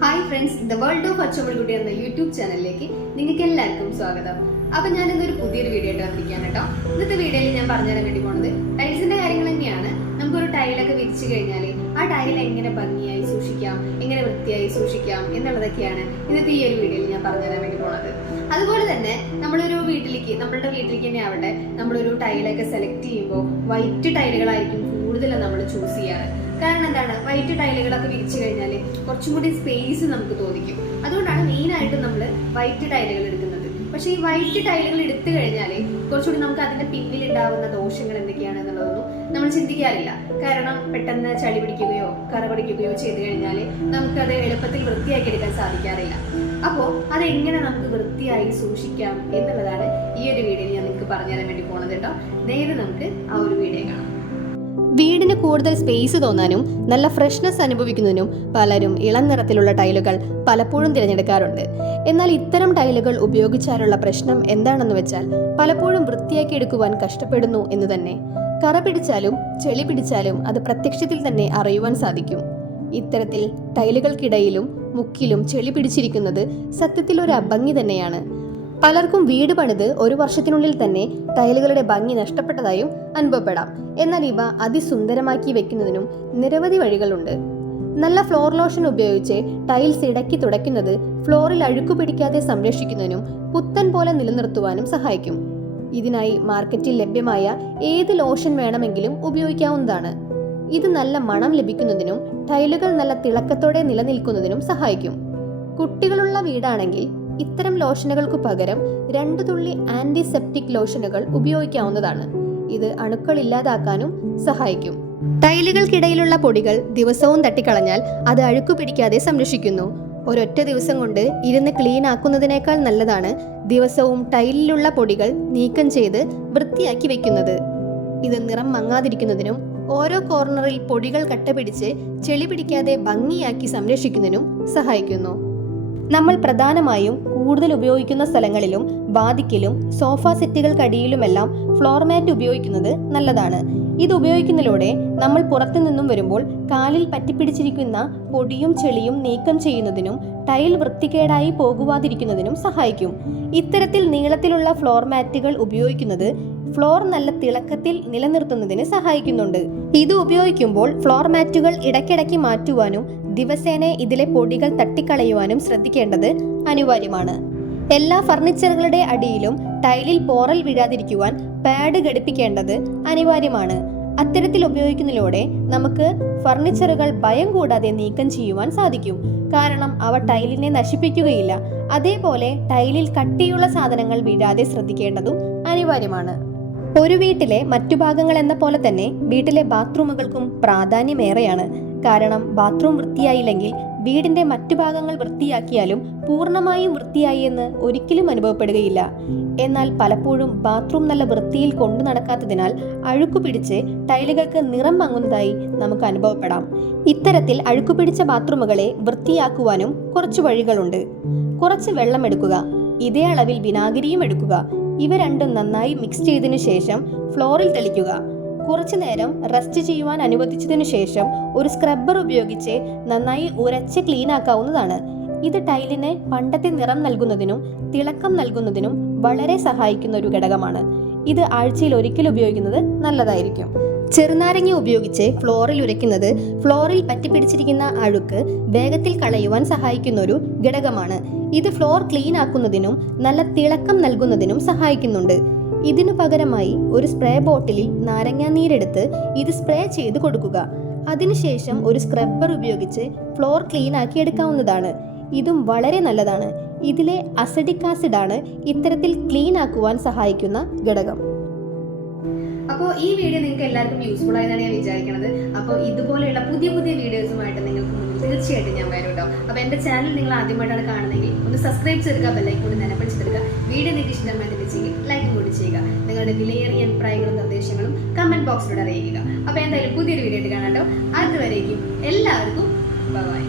Hi friends the world of Achammalkutty എന്ന YouTube ചാനലിലേക്ക് നിങ്ങൾക്ക് എല്ലാവർക്കും സ്വാഗതം. അപ്പൊ ഞാൻ ഇന്നൊരു പുതിയൊരു വീഡിയോ ആയിട്ട് വന്നിരിക്കുകയാണ് കേട്ടോ. ഇന്നത്തെ വീഡിയോയിൽ ഞാൻ പറഞ്ഞുതരാൻ വേണ്ടി പോണത് ടൈൽസിന്റെ കാര്യങ്ങൾ തന്നെയാണ്. നമുക്കൊരു ടൈലൊക്കെ വിരിച്ചു കഴിഞ്ഞാൽ ആ ടൈൽ എങ്ങനെ ഭംഗിയായി സൂക്ഷിക്കാം എങ്ങനെ വൃത്തിയായി സൂക്ഷിക്കാം എന്നുള്ളതൊക്കെയാണ് ഇന്നത്തെ ഈ ഒരു വീഡിയോയിൽ ഞാൻ പറഞ്ഞുതരാൻ വേണ്ടി പോണത്. അതുപോലെ തന്നെ നമ്മളൊരു വീട്ടിലേക്ക് നമ്മളുടെ വീട്ടിലേക്ക് തന്നെ ആവട്ടെ നമ്മളൊരു ടൈലൊക്കെ സെലക്ട് ചെയ്യുമ്പോൾ വൈറ്റ് ടൈലുകളായിരിക്കും കൂടുതലും നമ്മൾ ചൂസ് ചെയ്യാറ്. കാരണം എന്താണ്? വൈറ്റ് ടൈലുകളൊക്കെ വിരിച്ചു കഴിഞ്ഞാൽ കുറച്ചും കൂടി സ്പേസ് നമുക്ക് തോന്നിക്കും. അതുകൊണ്ടാണ് മെയിൻ ആയിട്ട് നമ്മൾ വൈറ്റ് ടൈലുകൾ എടുക്കുന്നത്. പക്ഷേ ഈ വൈറ്റ് ടൈലുകൾ എടുത്തു കഴിഞ്ഞാൽ കുറച്ചുകൂടി നമുക്ക് അതിന്റെ പിന്നിൽ ഉണ്ടാവുന്ന ദോഷങ്ങൾ എന്തൊക്കെയാണ് എന്നുള്ളതൊന്നും നമ്മൾ ചിന്തിക്കാറില്ല. കാരണം പെട്ടെന്ന് ചളി പിടിക്കുകയോ കറ പിടിക്കുകയോ ചെയ്തു കഴിഞ്ഞാൽ നമുക്കത് എളുപ്പത്തിൽ വൃത്തിയാക്കി എടുക്കാൻ സാധിക്കാറില്ല. അപ്പോൾ അതെങ്ങനെ നമുക്ക് വൃത്തിയായി സൂക്ഷിക്കാം എന്നുള്ളതാണ് ഈ ഒരു വീഡിയോയിൽ ഞാൻ നിങ്ങൾക്ക് പറഞ്ഞു തരാൻ വേണ്ടി പോണത് കേട്ടോ. നേരെ നമുക്ക് ആ ഒരു കൂടുതൽ സ്പേസ് തോന്നാനും നല്ല ഫ്രഷ്നെസ് അനുഭവിക്കുന്നതിനും പലരും ഇളം നിറത്തിലുള്ള ടൈലുകൾ പലപ്പോഴും തിരഞ്ഞെടുക്കാറുണ്ട്. എന്നാൽ ഇത്തരം ടൈലുകൾ ഉപയോഗിച്ചാലുള്ള പ്രശ്നം എന്താണെന്ന് വെച്ചാൽ പലപ്പോഴും വൃത്തിയാക്കി എടുക്കുവാൻ കഷ്ടപ്പെടുന്നു എന്ന് തന്നെ. കറ പിടിച്ചാലും ചെളി പിടിച്ചാലും അത് പ്രത്യക്ഷത്തിൽ തന്നെ അറിയുവാൻ സാധിക്കും. ഇത്തരത്തിൽ ടൈലുകൾക്കിടയിലും മുക്കിലും ചെളി പിടിച്ചിരിക്കുന്നത് സത്യത്തിൽ ഒരു അഭംഗി തന്നെയാണ്. പലർക്കും വീട് പണിത് ഒരു വർഷത്തിനുള്ളിൽ തന്നെ ടൈലുകളുടെ ഭംഗി നഷ്ടപ്പെട്ടതായും അനുഭവപ്പെടാം. എന്നാൽ ഇവ അതിസുന്ദരമാക്കി വെക്കുന്നതിനും നിരവധി വഴികളുണ്ട്. നല്ല ഫ്ലോർ ലോഷൻ ഉപയോഗിച്ച് ടൈൽസ് ഇടക്കി തുടയ്ക്കുന്നത് ഫ്ലോറിൽ അഴുക്കു പിടിക്കാതെ സംരക്ഷിക്കുന്നതിനും പുത്തൻ പോലെ നിലനിർത്തുവാനും സഹായിക്കും. ഇതിനായി മാർക്കറ്റിൽ ലഭ്യമായ ഏത് ലോഷൻ വേണമെങ്കിലും ഉപയോഗിക്കാവുന്നതാണ്. ഇത് നല്ല മണം ലഭിക്കുന്നതിനും ടൈലുകൾ നല്ല തിളക്കത്തോടെ നിലനിൽക്കുന്നതിനും സഹായിക്കും. കുട്ടികളുള്ള വീടാണെങ്കിൽ ഇത്തരം ലോഷനുകൾക്ക് പകരം രണ്ടു തുള്ളി ആന്റിസെപ്റ്റിക് ലോഷനുകൾ ഉപയോഗിക്കാവുന്നതാണ്. ഇത് അണുക്കൾ ഇല്ലാതാക്കാനും സഹായിക്കും. ടൈലുകൾക്കിടയിലുള്ള പൊടികൾ ദിവസവും തട്ടിക്കളഞ്ഞാൽ അത് അഴുക്കു പിടിക്കാതെ സംരക്ഷിക്കുന്നു. ഒരൊറ്റ ദിവസം കൊണ്ട് ഇരുന്ന് ക്ലീൻ ആക്കുന്നതിനേക്കാൾ നല്ലതാണ് ദിവസവും ടൈലിലുള്ള പൊടികൾ നീക്കം ചെയ്ത് വൃത്തിയാക്കി വെക്കുന്നത്. ഇത് നിറം മങ്ങാതിരിക്കുന്നതിനും ഓരോ കോർണറിൽ പൊടികൾ കട്ടപിടിച്ച് ചെളി പിടിക്കാതെ ഭംഗിയാക്കി സംരക്ഷിക്കുന്നതിനും സഹായിക്കുന്നു. നമ്മൾ പ്രധാനമായും കൂടുതൽ ഉപയോഗിക്കുന്ന സ്ഥലങ്ങളിലും ബാധിക്കലും സോഫ സെറ്റുകൾക്കടിയിലുമെല്ലാം ഫ്ലോർ മാറ്റ് ഉപയോഗിക്കുന്നത് നല്ലതാണ്. ഇത് ഉപയോഗിക്കുന്നതിലൂടെ നമ്മൾ പുറത്തു നിന്നും വരുമ്പോൾ കാലിൽ പറ്റിപ്പിടിച്ചിരിക്കുന്ന പൊടിയും ചെളിയും നീക്കം ചെയ്യുന്നതിനും ടൈൽ വൃത്തികേടായി പോകുവാതിരിക്കുന്നതിനും സഹായിക്കും. ഇത്തരത്തിൽ നീളത്തിലുള്ള ഫ്ലോർ മാറ്റുകൾ ഉപയോഗിക്കുന്നത് ഫ്ലോർ നല്ല തിളക്കത്തിൽ നിലനിർത്തുന്നതിന് സഹായിക്കുന്നുണ്ട്. ഇത് ഉപയോഗിക്കുമ്പോൾ ഫ്ലോർ മാറ്റുകൾ ഇടയ്ക്കിടയ്ക്ക് മാറ്റുവാനും ദിവസേന ഇതിലെ പൊടികൾ തട്ടിക്കളയുവാനും ശ്രദ്ധിക്കേണ്ടത് അനിവാര്യമാണ്. എല്ലാ ഫർണിച്ചറുകളുടെ അടിയിലും ടൈലിൽ പോറൽ വീഴാതിരിക്കുവാൻ പാഡ് ഘടിപ്പിക്കേണ്ടത് അനിവാര്യമാണ്. അത്തരത്തിൽ ഉപയോഗിക്കുന്നതിലൂടെ നമുക്ക് ഫർണിച്ചറുകൾ ഭയം കൂടാതെ നീക്കം ചെയ്യുവാൻ സാധിക്കും. കാരണം അവ ടൈലിനെ നശിപ്പിക്കുകയില്ല. അതേപോലെ ടൈലിൽ കട്ടിയുള്ള സാധനങ്ങൾ വീഴാതെ ശ്രദ്ധിക്കേണ്ടതും അനിവാര്യമാണ്. ഒരു വീട്ടിലെ മറ്റു ഭാഗങ്ങൾ എന്ന പോലെ തന്നെ വീട്ടിലെ ബാത്റൂമുകൾക്കും പ്രാധാന്യമേറെയാണ്. കാരണം ബാത്റൂം വൃത്തിയായില്ലെങ്കിൽ വീടിന്റെ മറ്റു ഭാഗങ്ങൾ വൃത്തിയാക്കിയാലും പൂർണമായും വൃത്തിയായി എന്ന് ഒരിക്കലും അനുഭവപ്പെടുകയില്ല. എന്നാൽ പലപ്പോഴും ബാത്റൂം നല്ല വൃത്തിയിൽ കൊണ്ടു നടക്കാത്തതിനാൽ അഴുക്കു പിടിച്ച് ടൈലുകൾക്ക് നിറം മങ്ങുന്നതായി നമുക്ക് അനുഭവപ്പെടാം. ഇത്തരത്തിൽ അഴുക്കു പിടിച്ച ബാത്റൂമുകളെ വൃത്തിയാക്കുവാനും കുറച്ച് വഴികളുണ്ട്. കുറച്ച് വെള്ളം എടുക്കുക ഇതേ അളവിൽ വിനാഗിരിയും എടുക്കുക ഇവ രണ്ടും നന്നായി മിക്സ് ചെയ്തതിനു ശേഷം ഫ്ലോറിൽ തെളിക്കുക. കുറച്ചു നേരം റെസ്റ്റ് ചെയ്യുവാൻ അനുവദിച്ചതിനു ശേഷം ഒരു സ്ക്രബ്ബർ ഉപയോഗിച്ച് നന്നായി ഉരച്ച് ക്ലീൻ ആക്കാവുന്നതാണ്. ഇത് ടൈലിന് പണ്ടത്തെ നിറം നൽകുന്നതിനും തിളക്കം നൽകുന്നതിനും വളരെ സഹായിക്കുന്ന ഒരു ഘടകമാണ്. ഇത് ആഴ്ചയിൽ ഒരിക്കൽ ഉപയോഗിക്കുന്നത് നല്ലതായിരിക്കും. ചെറുനാരങ്ങ ഉപയോഗിച്ച് ഫ്ലോറിൽ ഉരയ്ക്കുന്നത് ഫ്ലോറിൽ പറ്റിപ്പിടിച്ചിരിക്കുന്ന അഴുക്ക് വേഗത്തിൽ കളയുവാൻ സഹായിക്കുന്ന ഒരു ഘടകമാണ്. ഇത് ഫ്ലോർ ക്ലീൻ ആക്കുന്നതിനും നല്ല തിളക്കം നൽകുന്നതിനും സഹായിക്കുന്നുണ്ട്. ഇതിനു പകരമായി ഒരു സ്പ്രേ ബോട്ടിലിൽ നാരങ്ങാ നീരെടുത്ത് ഇത് സ്പ്രേ ചെയ്ത് കൊടുക്കുക. അതിനുശേഷം ഒരു സ്ക്രബ്ബർ ഉപയോഗിച്ച് ഫ്ലോർ ക്ലീൻ ആക്കി എടുക്കാവുന്നതാണ്. ഇതും വളരെ നല്ലതാണ്. ഇതിലെ അസിഡിക് ആസിഡാണ് ഇത്തരത്തിൽ ക്ലീൻ ആക്കുവാൻ സഹായിക്കുന്ന ഘടകം. അപ്പോൾ ഈ വീഡിയോ നിങ്ങൾക്ക് എല്ലാവർക്കും യൂസ്ഫുൾ ആയെന്നാണ് ഞാൻ വിചാരിക്കുന്നത് അപ്പോൾ ഇതുപോലെയുള്ള പുതിയ പുതിയ വീഡിയോസുമായിട്ട് നിങ്ങൾക്ക് തീർച്ചയായിട്ടും ഞാൻ വരും കേട്ടോ അപ്പോൾ എന്റെ ചാനൽ നിങ്ങൾ ആദ്യമായിട്ടാണ് കാണുന്നതെങ്കിൽ ഒന്ന് സബ്സ്ക്രൈബ് ചെയ്തെടുക്കുക ബെല്ലൈക്ക് കൂടി നിലപ്പിച്ചെടുക്കുക വീഡിയോ നിങ്ങൾക്ക് ഇഷ്ടമായിട്ട് ചെയ്യുക ലൈക്കും കൂടി ചെയ്യുക. നിങ്ങളുടെ വിലയേറിയ അഭിപ്രായങ്ങളും നിർദ്ദേശങ്ങളും കമന്റ് ബോക്സിലൂടെ അറിയിക്കുക. അപ്പോൾ എന്തായാലും പുതിയൊരു വീഡിയോ ആയിട്ട് കാണാം കേട്ടോ. അതുവരേക്കും എല്ലാവർക്കും ബൈ